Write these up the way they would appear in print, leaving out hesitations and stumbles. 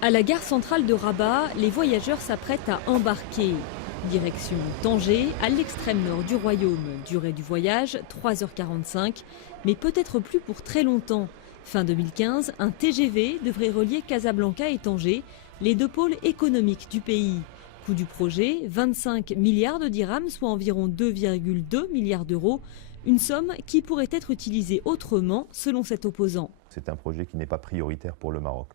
À la gare centrale de Rabat, les voyageurs s'apprêtent à embarquer. Direction Tanger, à l'extrême nord du royaume. Durée du voyage, 3h45, mais peut-être plus pour très longtemps. Fin 2015, un TGV devrait relier Casablanca et Tanger, les deux pôles économiques du pays. Coût du projet, 25 milliards de dirhams, soit environ 2,2 milliards d'euros. Une somme qui pourrait être utilisée autrement, selon cet opposant. C'est un projet qui n'est pas prioritaire pour le Maroc.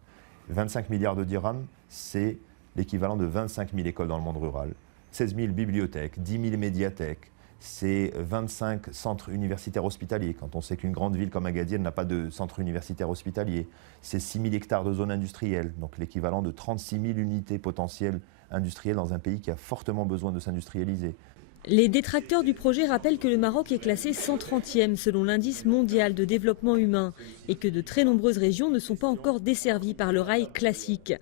25 milliards de dirhams, c'est l'équivalent de 25 000 écoles dans le monde rural, 16 000 bibliothèques, 10 000 médiathèques, c'est 25 centres universitaires hospitaliers, quand on sait qu'une grande ville comme Agadir n'a pas de centre universitaire hospitalier, c'est 6 000 hectares de zones industrielles, donc l'équivalent de 36 000 unités potentielles industrielles dans un pays qui a fortement besoin de s'industrialiser. Les détracteurs du projet rappellent que le Maroc est classé 130e selon l'indice mondial de développement humain et que de très nombreuses régions ne sont pas encore desservies par le rail classique.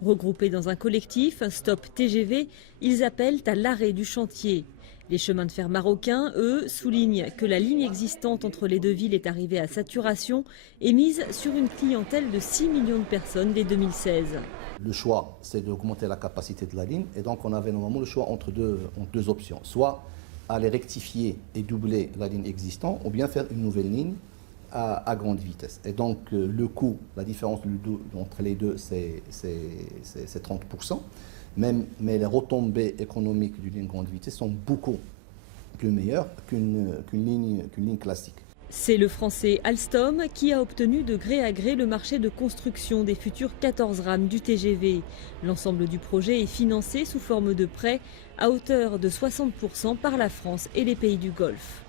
Regroupés dans un collectif, Stop TGV, ils appellent à l'arrêt du chantier. Les chemins de fer marocains, eux, soulignent que la ligne existante entre les deux villes est arrivée à saturation et mise sur une clientèle de 6 millions de personnes dès 2016. Le choix, c'est d'augmenter la capacité de la ligne. Et donc, on avait normalement le choix entre deux options. Soit aller rectifier et doubler la ligne existante, ou bien faire une nouvelle ligne à grande vitesse. Et donc, le coût, la différence entre les deux, c'est 30%. Mais les retombées économiques d'une ligne grande vitesse sont beaucoup plus meilleures qu'une ligne classique. C'est le français Alstom qui a obtenu de gré à gré le marché de construction des futures 14 rames du TGV. L'ensemble du projet est financé sous forme de prêt à hauteur de 60% par la France et les pays du Golfe.